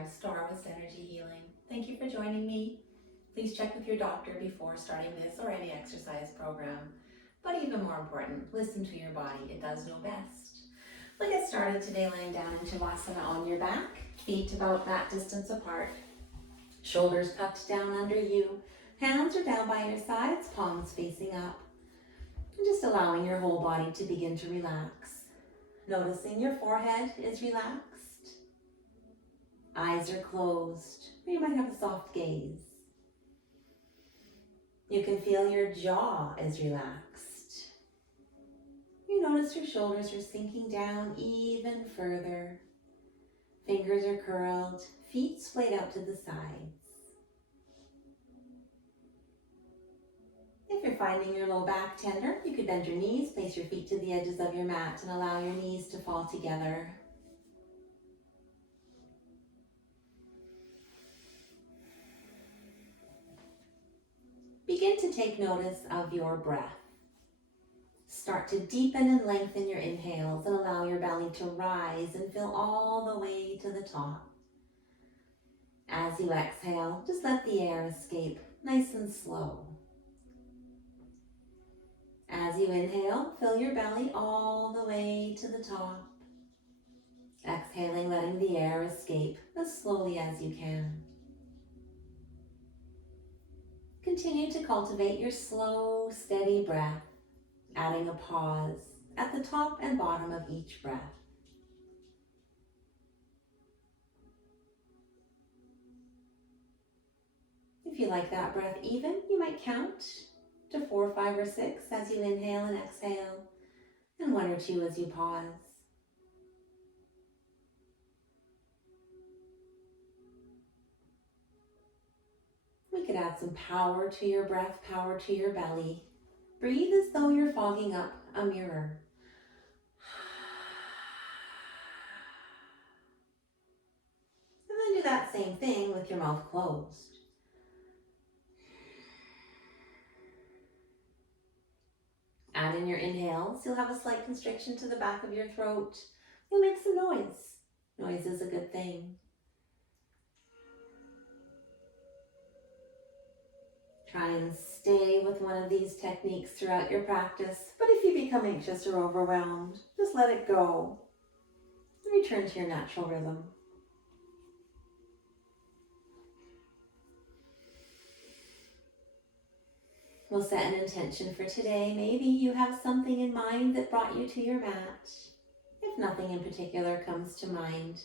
I'm Star with Synergy Healing. Thank you for joining me. Please check with your doctor before starting this or any exercise program. But even more important, listen to your body. It does know best. We'll get started today laying down in Shavasana on your back, feet about that distance apart, shoulders tucked down under you, hands are down by your sides, palms facing up, and just allowing your whole body to begin to relax. Noticing your forehead is relaxed. Eyes are closed, or you might have a soft gaze. You can feel your jaw is relaxed. You notice your shoulders are sinking down even further. Fingers are curled, feet splayed out to the sides. If you're finding your low back tender, you could bend your knees, place your feet to the edges of your mat, and allow your knees to fall together. Begin to take notice of your breath. Start to deepen and lengthen your inhales and allow your belly to rise and fill all the way to the top. As you exhale, just let the air escape nice and slow. As you inhale, fill your belly all the way to the top. Exhaling, letting the air escape as slowly as you can. Continue to cultivate your slow, steady breath, adding a pause at the top and bottom of each breath. If you like that breath even, you might count to 4, 5, or 6 as you inhale and exhale, and 1 or 2 as you pause. We could add some power to your breath, power to your belly. Breathe as though you're fogging up a mirror. And then do that same thing with your mouth closed. Add in your inhales. You'll have a slight constriction to the back of your throat. You'll make some noise. Noise is a good thing. Try and stay with one of these techniques throughout your practice, but if you become anxious or overwhelmed, just let it go and return to your natural rhythm. We'll set an intention for today. Maybe you have something in mind that brought you to your mat. If nothing in particular comes to mind,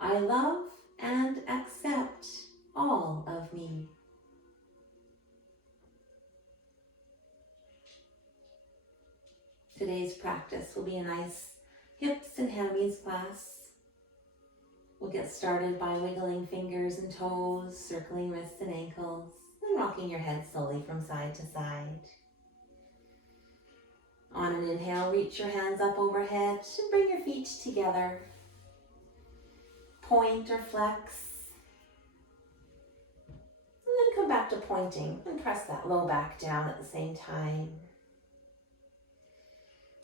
I love and accept all of me. Today's practice will be a nice hips and hammies class. We'll get started by wiggling fingers and toes, circling wrists and ankles, and rocking your head slowly from side to side. On an inhale, reach your hands up overhead and bring your feet together. Point or flex. And then come back to pointing and press that low back down at the same time.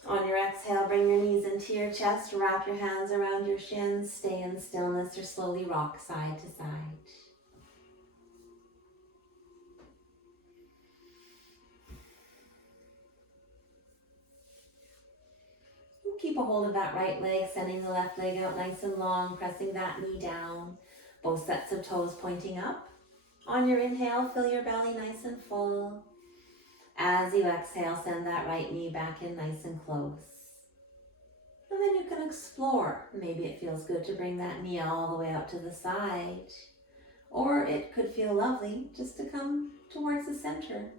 On your exhale, bring your knees into your chest, wrap your hands around your shins, stay in stillness or slowly rock side to side. Keep a hold of that right leg, sending the left leg out nice and long, pressing that knee down. Both sets of toes pointing up. On your inhale, fill your belly nice and full. As you exhale, send that right knee back in nice and close. And then you can explore. Maybe it feels good to bring that knee all the way out to the side. Or it could feel lovely just to come towards the center.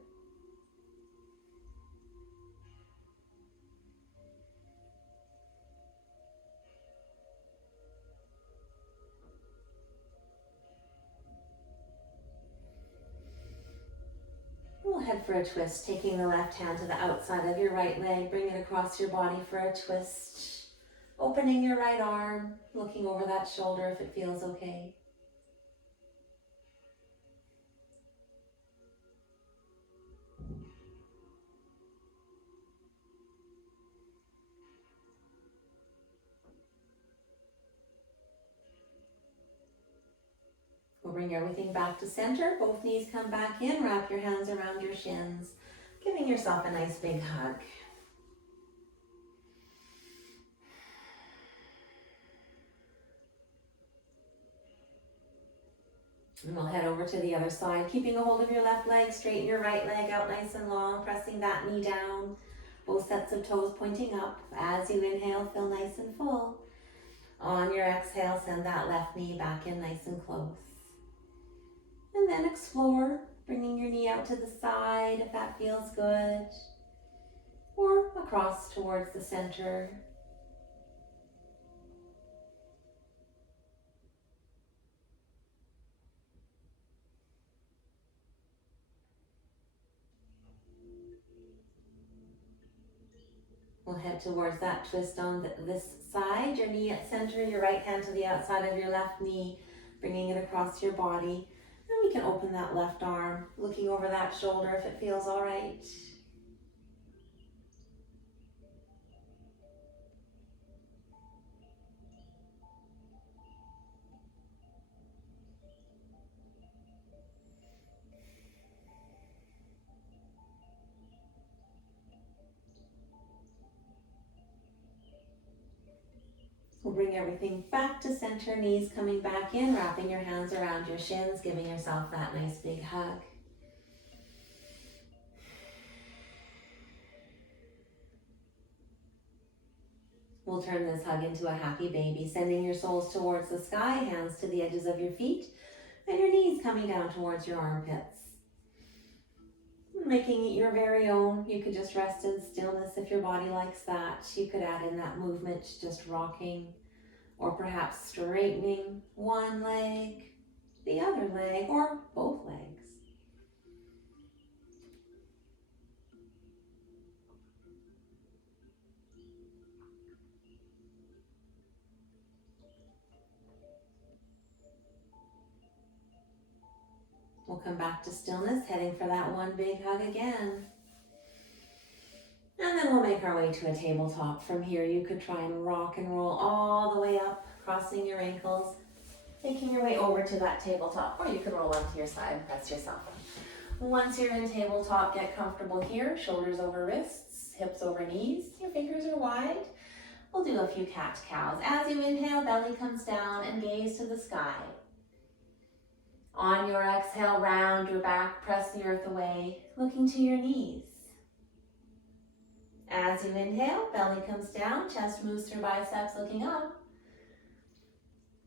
We'll head for a twist, taking the left hand to the outside of your right leg, bring it across your body for a twist. Opening your right arm, looking over that shoulder if it feels okay. Bring everything back to center. Both knees come back in. Wrap your hands around your shins, giving yourself a nice big hug. And we'll head over to the other side, keeping a hold of your left leg. Straighten your right leg out nice and long, pressing that knee down. Both sets of toes pointing up. As you inhale, feel nice and full. On your exhale, send that left knee back in nice and close. And then explore, bringing your knee out to the side if that feels good. Or across towards the center. We'll head towards that twist on this side. Your knee at center, your right hand to the outside of your left knee, bringing it across your body. And we can open that left arm, looking over that shoulder if it feels all right. We'll bring everything back to center, knees coming back in, wrapping your hands around your shins, giving yourself that nice big hug. We'll turn this hug into a happy baby, sending your soles towards the sky, hands to the edges of your feet, and your knees coming down towards your armpits. Making it your very own. You could just rest in stillness if your body likes that. You could add in that movement, just rocking, or perhaps straightening one leg, the other leg, or both legs. We'll come back to stillness, heading for that one big hug again. And then we'll make our way to a tabletop. From here, you could try and rock and roll all the way up, crossing your ankles, making your way over to that tabletop, or you can roll onto your side and press yourself up. Once you're in tabletop, get comfortable here, shoulders over wrists, hips over knees, your fingers are wide. We'll do a few cat-cows. As you inhale, belly comes down and gaze to the sky. On your exhale, round your back, press the earth away, looking to your knees. As you inhale, belly comes down, chest moves through biceps, looking up.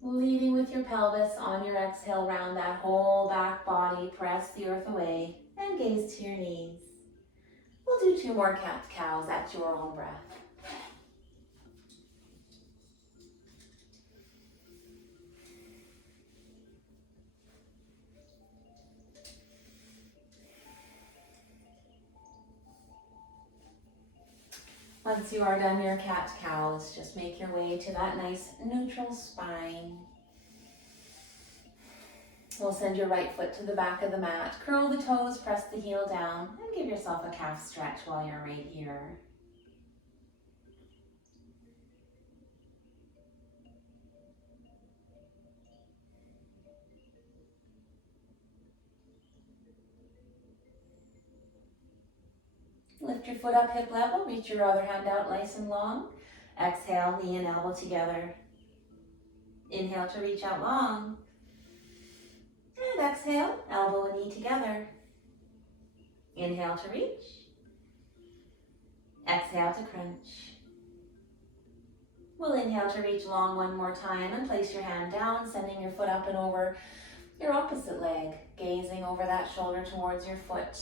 Leading with your pelvis. On your exhale, round that whole back body, press the earth away, and gaze to your knees. We'll do 2 more cat-cows at your own breath. Once you are done your cat-cows, just make your way to that nice neutral spine. We'll send your right foot to the back of the mat, curl the toes, press the heel down, and give yourself a calf stretch while you're right here. Lift your foot up hip level, reach your other hand out nice and long. Exhale, knee and elbow together. Inhale to reach out long. And exhale, elbow and knee together. Inhale to reach. Exhale to crunch. We'll inhale to reach long one more time and place your hand down, sending your foot up and over your opposite leg, gazing over that shoulder towards your foot.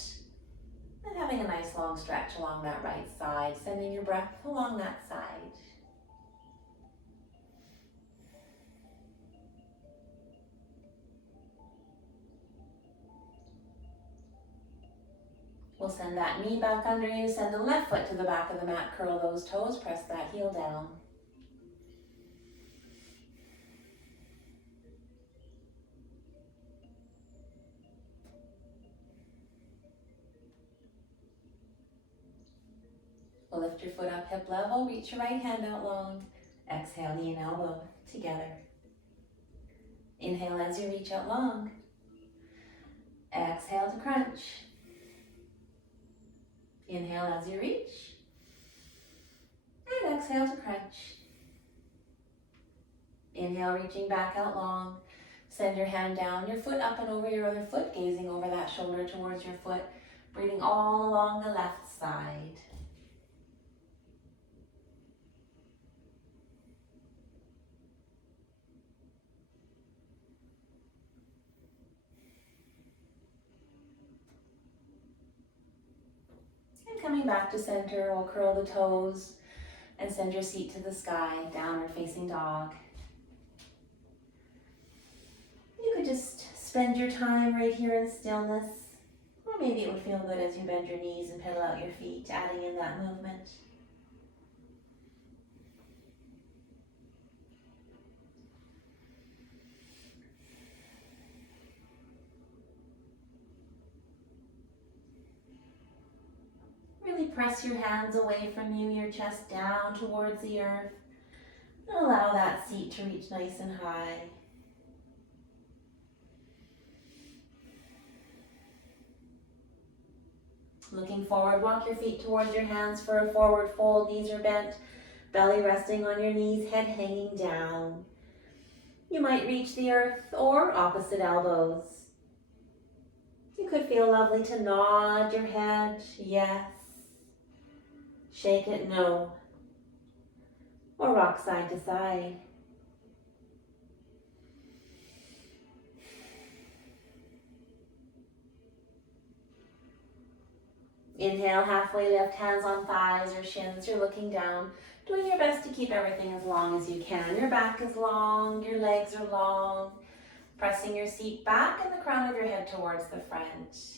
And having a nice long stretch along that right side, sending your breath along that side. We'll send that knee back under you, send the left foot to the back of the mat, curl those toes, press that heel down. We'll lift your foot up hip level, reach your right hand out long. Exhale, knee and elbow together. Inhale as you reach out long. Exhale to crunch. Inhale as you reach. And exhale to crunch. Inhale, reaching back out long. Send your hand down, your foot up and over your other foot, gazing over that shoulder towards your foot. Breathing all along the left side. And coming back to center, we'll curl the toes and send your seat to the sky, downward facing dog. You could just spend your time right here in stillness, or maybe it would feel good as you bend your knees and pedal out your feet, adding in that movement. Really press your hands away from you, your chest down towards the earth, and allow that seat to reach nice and high. Looking forward, walk your feet towards your hands for a forward fold. Knees are bent, belly resting on your knees, head hanging down. You might reach the earth or opposite elbows. You could feel lovely to nod your head, yes. Shake it, no. Or rock side to side. Inhale, halfway lift, hands on thighs or shins. You're looking down, doing your best to keep everything as long as you can. Your back is long, your legs are long. Pressing your seat back and the crown of your head towards the front.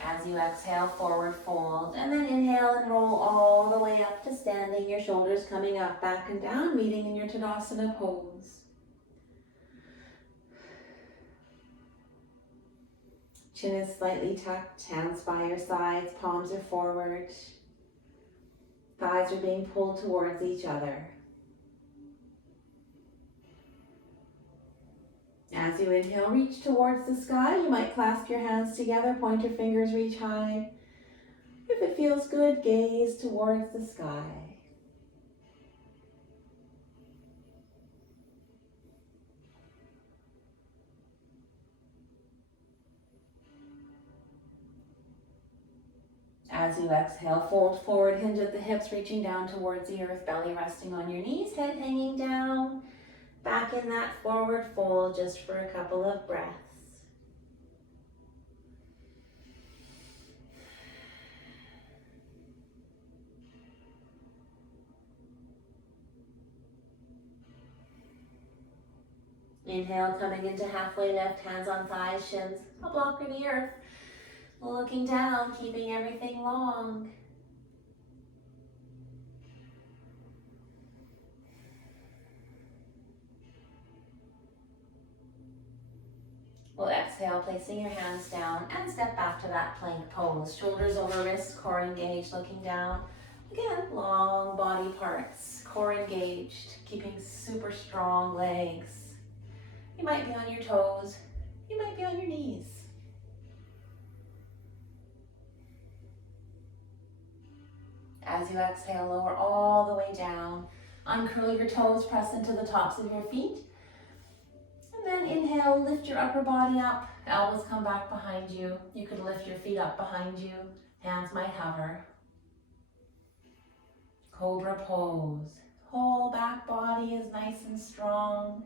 As you exhale, forward fold, and then inhale and roll all the way up to standing, your shoulders coming up, back and down, meeting in your Tadasana pose. Chin is slightly tucked, hands by your sides, palms are forward. Thighs are being pulled towards each other. As you inhale, reach towards the sky. You might clasp your hands together, point your fingers, reach high. If it feels good, gaze towards the sky. As you exhale, fold forward, hinge at the hips, reaching down towards the earth, belly resting on your knees, head hanging down. Back in that forward fold just for a couple of breaths. Inhale, coming into halfway lift, hands on thighs, shins, a block in the earth. Looking down, keeping everything long. We'll exhale, placing your hands down and step back to that plank pose. Shoulders over wrists, core engaged, looking down. Again, long body parts, core engaged, keeping super strong legs. You might be on your toes, you might be on your knees. As you exhale, lower all the way down. Uncurl your toes, press into the tops of your feet. And then inhale, lift your upper body up. Elbows come back behind you. You could lift your feet up behind you. Hands might hover. Cobra pose. Whole back body is nice and strong.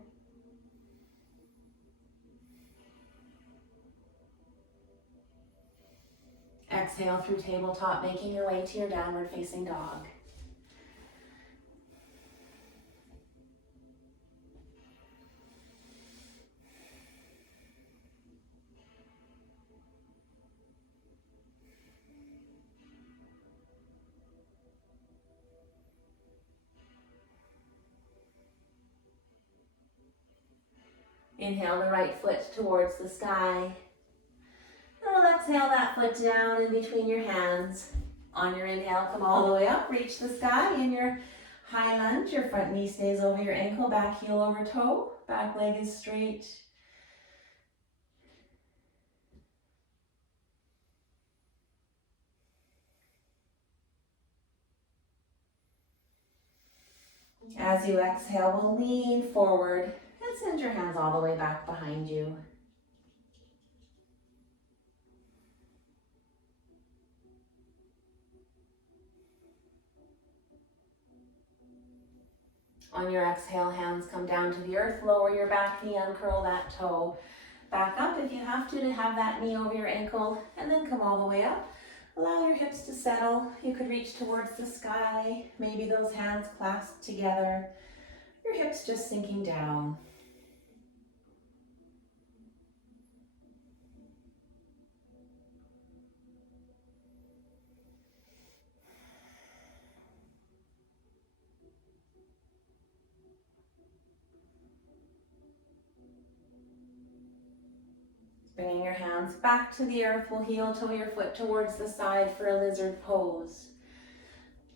Exhale through tabletop, making your way to your downward facing dog. Inhale the right foot towards the sky. And we'll exhale that foot down in between your hands. On your inhale, come all the way up, reach the sky. In your high lunge, your front knee stays over your ankle, back heel over toe, back leg is straight. As you exhale, we'll lean forward and send your hands all the way back behind you. On your exhale, hands come down to the earth, lower your back knee, uncurl that toe. Back up if you have to have that knee over your ankle, and then come all the way up. Allow your hips to settle. You could reach towards the sky, maybe those hands clasped together. Your hips just sinking down. Bringing your hands back to the earth, we'll heel toe your foot towards the side for a lizard pose.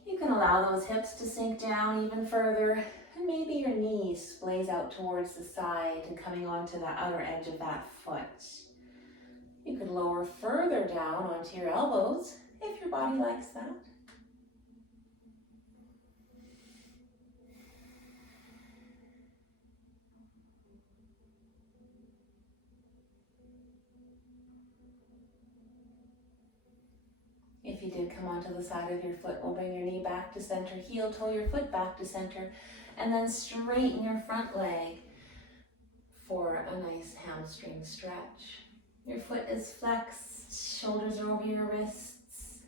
You can allow those hips to sink down even further, and maybe your knee splays out towards the side and coming onto the outer edge of that foot. You could lower further down onto your elbows if your body likes that. If you did come onto the side of your foot, we'll bring your knee back to center, heel toe your foot back to center, and then straighten your front leg for a nice hamstring stretch. Your foot is flexed, shoulders are over your wrists.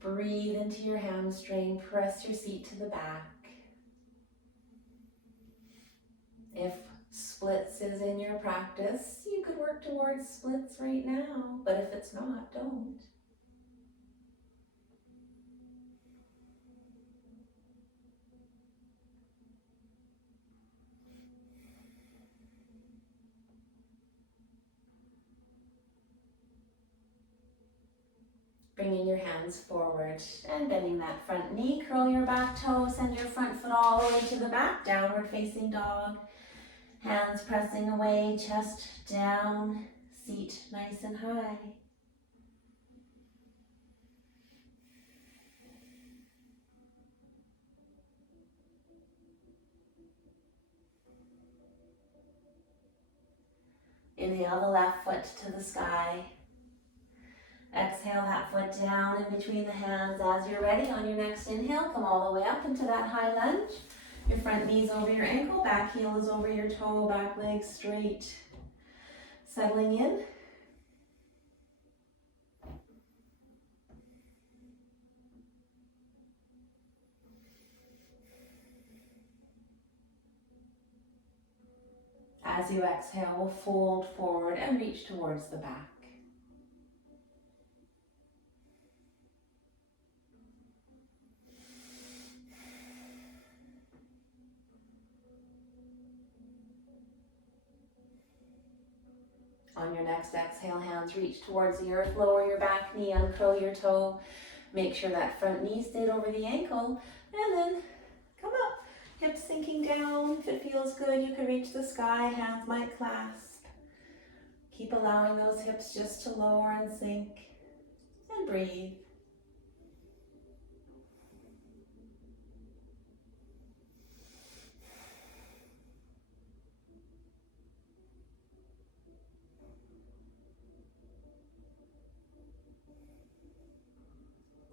Breathe into your hamstring, press your seat to the back. If splits is in your practice, you could work towards splits right now, but if it's not, don't. Bringing your hands forward and bending that front knee, curl your back toe, send your front foot all the way to the back, downward facing dog. Hands pressing away, chest down, seat nice and high. Inhale the left foot to the sky. Exhale that foot down in between the hands. As you're ready, on your next inhale, come all the way up into that high lunge. Your front knee's over your ankle, back heel is over your toe, back leg straight. Settling in. As you exhale, we'll fold forward and reach towards the back. On your next exhale, hands reach towards the earth, lower your back knee, uncurl your toe. Make sure that front knee stayed over the ankle, and then come up. Hips sinking down. If it feels good, you can reach the sky, hands might clasp. Keep allowing those hips just to lower and sink, and breathe.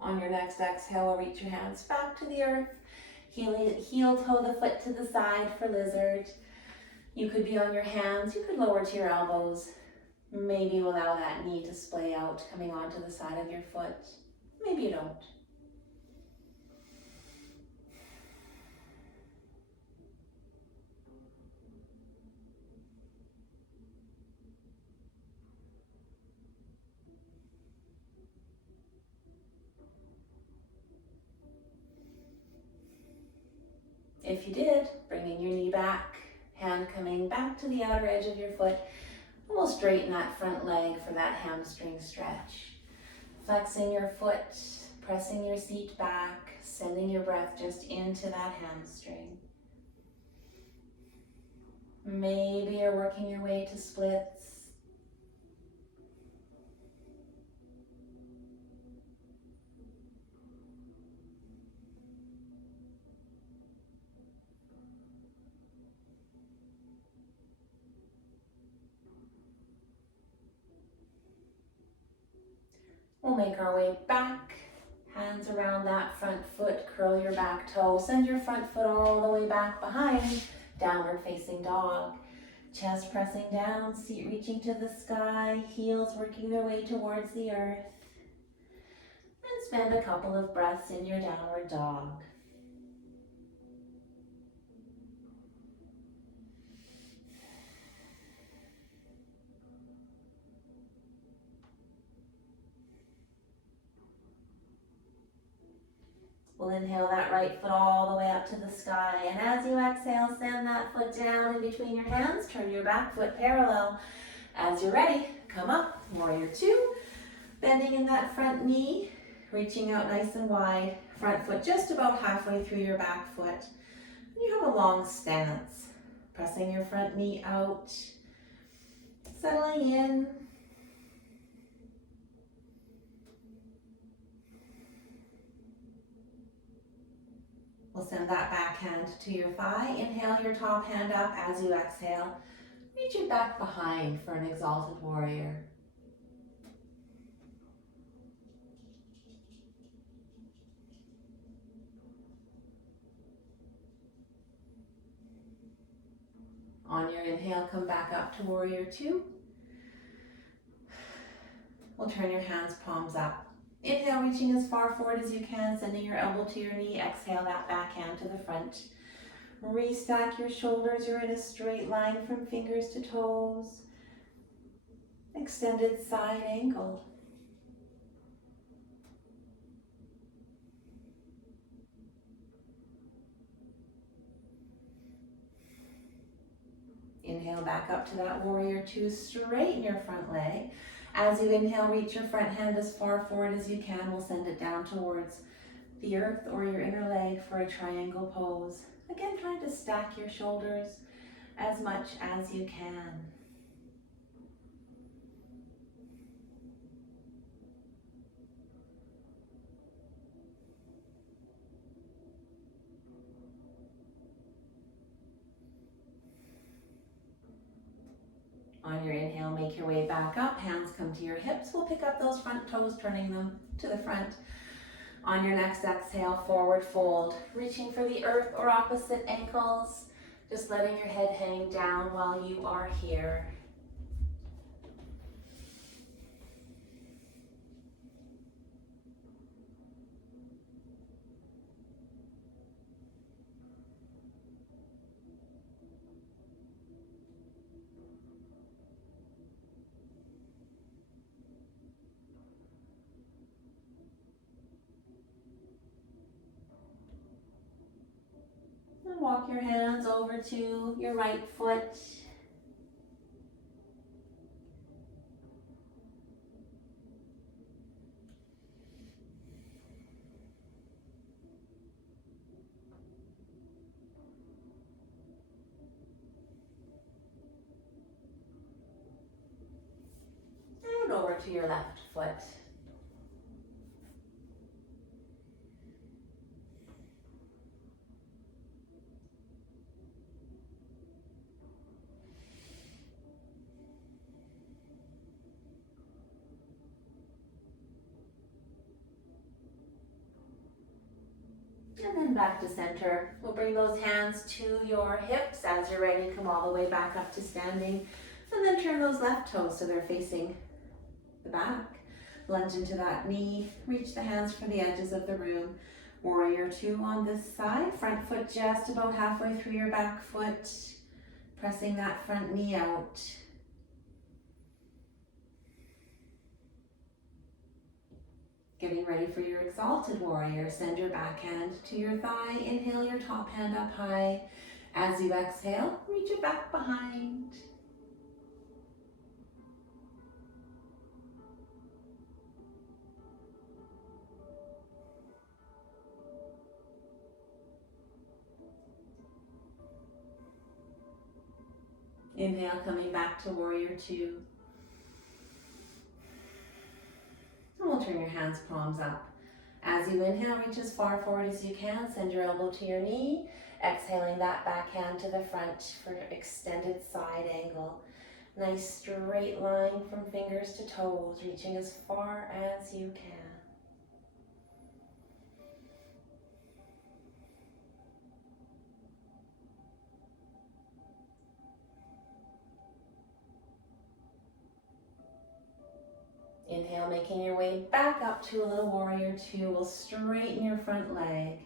On your next exhale, reach your hands back to the earth. Heel toe the foot to the side for lizard. You could be on your hands, you could lower to your elbows. Maybe you allow that knee to splay out, coming onto the side of your foot. Maybe you don't. If you did, bringing your knee back, hand coming back to the outer edge of your foot, and we'll straighten that front leg for that hamstring stretch. Flexing your foot, pressing your seat back, sending your breath just into that hamstring. Maybe you're working your way to splits. We'll make our way back. Hands around that front foot, curl your back toe, send your front foot all the way back behind, downward facing dog. Chest pressing down, seat reaching to the sky, heels working their way towards the earth. And spend a couple of breaths in your downward dog. We'll inhale that right foot all the way up to the sky. And as you exhale, send that foot down in between your hands. Turn your back foot parallel. As you're ready, come up, warrior two. Bending in that front knee, reaching out nice and wide. Front foot just about halfway through your back foot. You have a long stance. Pressing your front knee out. Settling in. We'll send that back hand to your thigh. Inhale your top hand up as you exhale. Reach it back behind for an exalted warrior. On your inhale, come back up to warrior two. We'll turn your hands palms up. Inhale, reaching as far forward as you can, sending your elbow to your knee. Exhale that back hand to the front. Restack your shoulders. You're in a straight line from fingers to toes. Extended side ankle. Inhale back up to that warrior two. Straighten your front leg. As you inhale, reach your front hand as far forward as you can. We'll send it down towards the earth or your inner leg for a triangle pose. Again, trying to stack your shoulders as much as you can. On your inhale, make your way back up. Hands come to your hips. We'll pick up those front toes, turning them to the front. On your next exhale, forward fold. Reaching for the earth or opposite ankles. Just letting your head hang down while you are here. And walk your hands over to your right foot. And over to your left foot. And then back to center. We'll bring those hands to your hips. As you're ready, come all the way back up to standing. And then turn those left toes so they're facing the back. Lunge into that knee. Reach the hands for the edges of the room. Warrior two on this side. Front foot just about halfway through your back foot. Pressing that front knee out. Getting ready for your exalted warrior. Send your back hand to your thigh. Inhale your top hand up high. As you exhale, reach it back behind. Inhale, coming back to warrior two. And we'll turn your hands, palms up. As you inhale, reach as far forward as you can. Send your elbow to your knee. Exhaling that backhand to the front for extended side angle. Nice straight line from fingers to toes, reaching as far as you can. Inhale, making your way back up to a little warrior two. We'll straighten your front leg.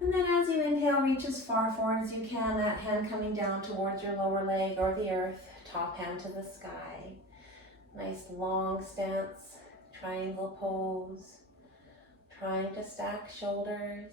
And then as you inhale, reach as far forward as you can, that hand coming down towards your lower leg or the earth, top hand to the sky. Nice long stance, triangle pose, trying to stack shoulders.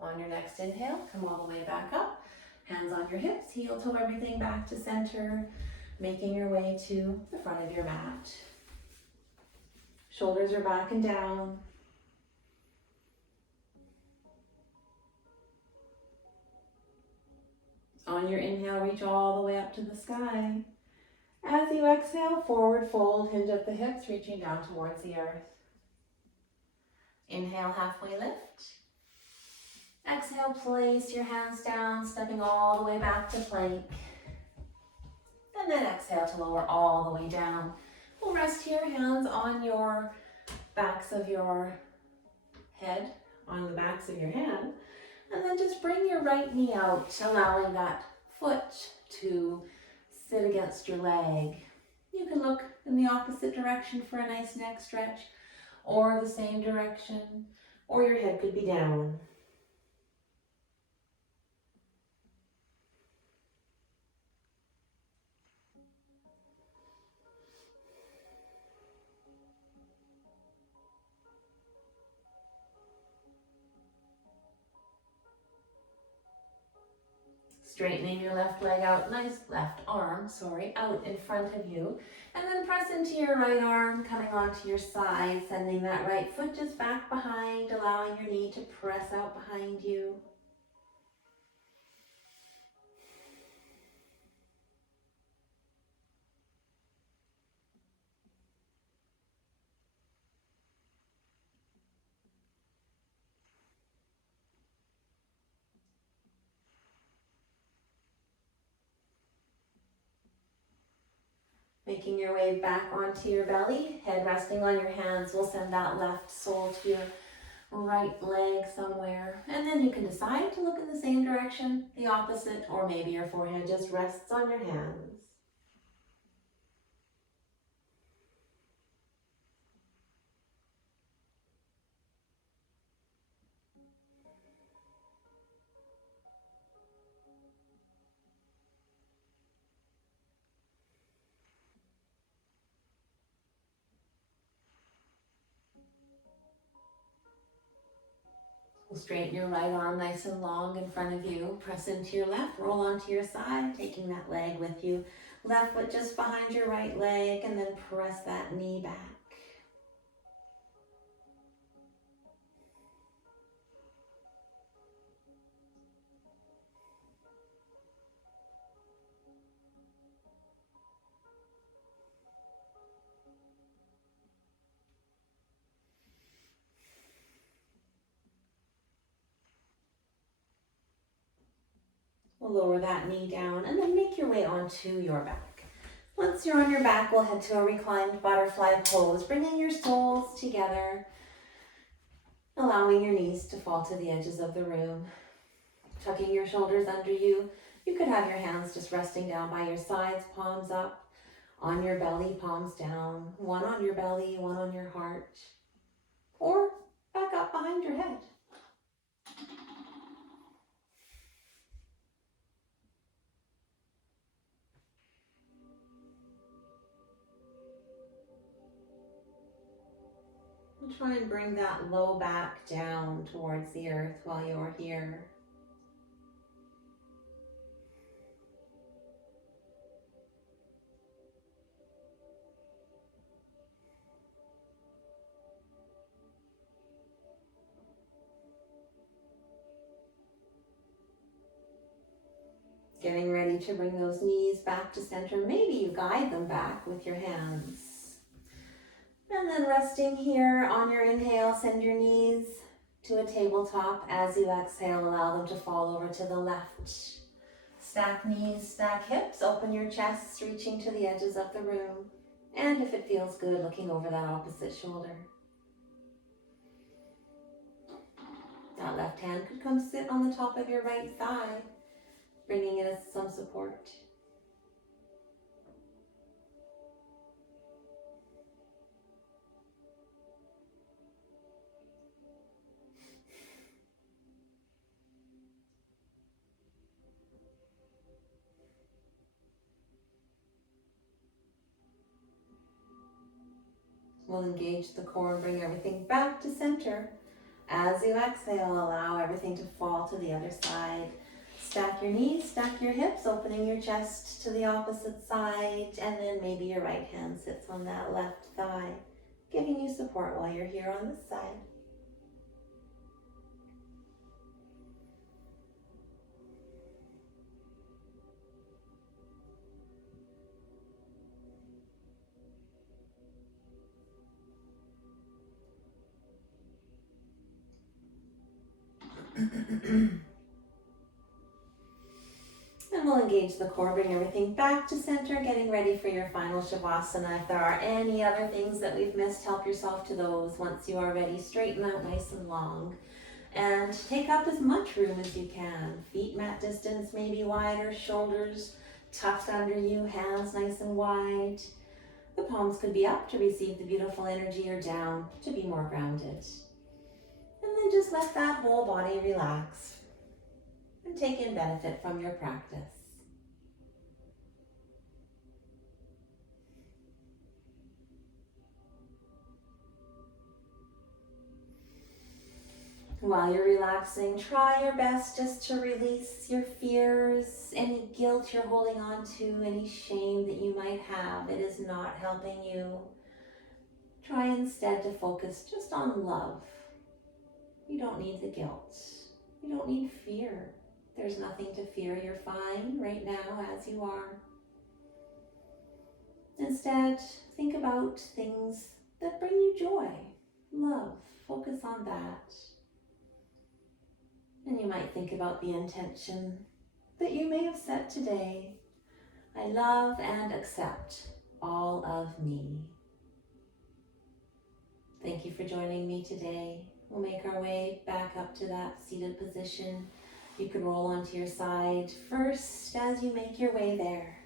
On your next inhale, come all the way back up. Hands on your hips, heel toe everything back to center, making your way to the front of your mat. Shoulders are back and down. On your inhale, reach all the way up to the sky. As you exhale, forward fold, hinge at the hips, reaching down towards the earth. Inhale, halfway lift. Exhale, place your hands down, stepping all the way back to plank. And then exhale to lower all the way down. We'll rest here, hands on your backs of your head, on the backs of your hand. And then just bring your right knee out, allowing that foot to sit against your leg. You can look in the opposite direction for a nice neck stretch, or the same direction, or your head could be down. Straightening your left leg out, nice left arm, out in front of you. And then press into your right arm, coming onto your side, sending that right foot just back behind, allowing your knee to press out behind you. Making your way back onto your belly, head resting on your hands. We'll send that left sole to your right leg somewhere. And then you can decide to look in the same direction, the opposite, or maybe your forehead just rests on your hands. Straighten your right arm nice and long in front of you. Press into your left, roll onto your side, taking that leg with you. Left foot just behind your right leg, and then press that knee back. We'll lower that knee down and then make your way onto your back. Once you're on your back, we'll head to a reclined butterfly pose, bringing your soles together, allowing your knees to fall to the edges of the room. Tucking your shoulders under you. You could have your hands just resting down by your sides, palms up, on your belly, palms down, one on your belly, one on your heart, or back up behind your head. And try and bring that low back down towards the earth while you're here. Getting ready to bring those knees back to center. Maybe you guide them back with your hands. And then resting here on your inhale, send your knees to a tabletop. As you exhale, allow them to fall over to the left. Stack knees, stack hips, open your chest, reaching to the edges of the room. And if it feels good, looking over that opposite shoulder. That left hand could come sit on the top of your right thigh, bringing in some support. We'll engage the core, bring everything back to center. As you exhale, allow everything to fall to the other side. Stack your knees, stack your hips, opening your chest to the opposite side, and then maybe your right hand sits on that left thigh, giving you support while you're here on this side. And we'll engage the core, bring everything back to center, getting ready for your final Shavasana. If there are any other things that we've missed, help yourself to those. Once you are ready, straighten out nice and long. And take up as much room as you can. Feet mat distance, maybe wider, shoulders tucked under you, hands nice and wide. The palms could be up to receive the beautiful energy, or down to be more grounded. And then just let that whole body relax and take in benefit from your practice. While you're relaxing, try your best just to release your fears, any guilt you're holding on to, any shame that you might have. It is not helping you. Try instead to focus just on love. You don't need the guilt. You don't need fear. There's nothing to fear. You're fine right now as you are. Instead, think about things that bring you joy, love. Focus on that. And you might think about the intention that you may have set today. I love and accept all of me. Thank you for joining me today. We'll make our way back up to that seated position. You can roll onto your side first as you make your way there.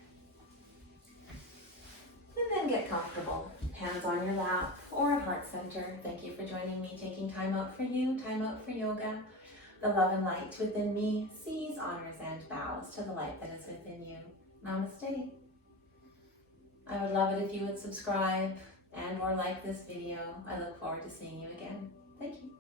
And then get comfortable. Hands on your lap or at heart center. Thank you for joining me, taking time out for you, time out for yoga. The love and light within me sees, honors, and bows to the light that is within you. Namaste. I would love it if you would subscribe and or like this video. I look forward to seeing you again. Thank you.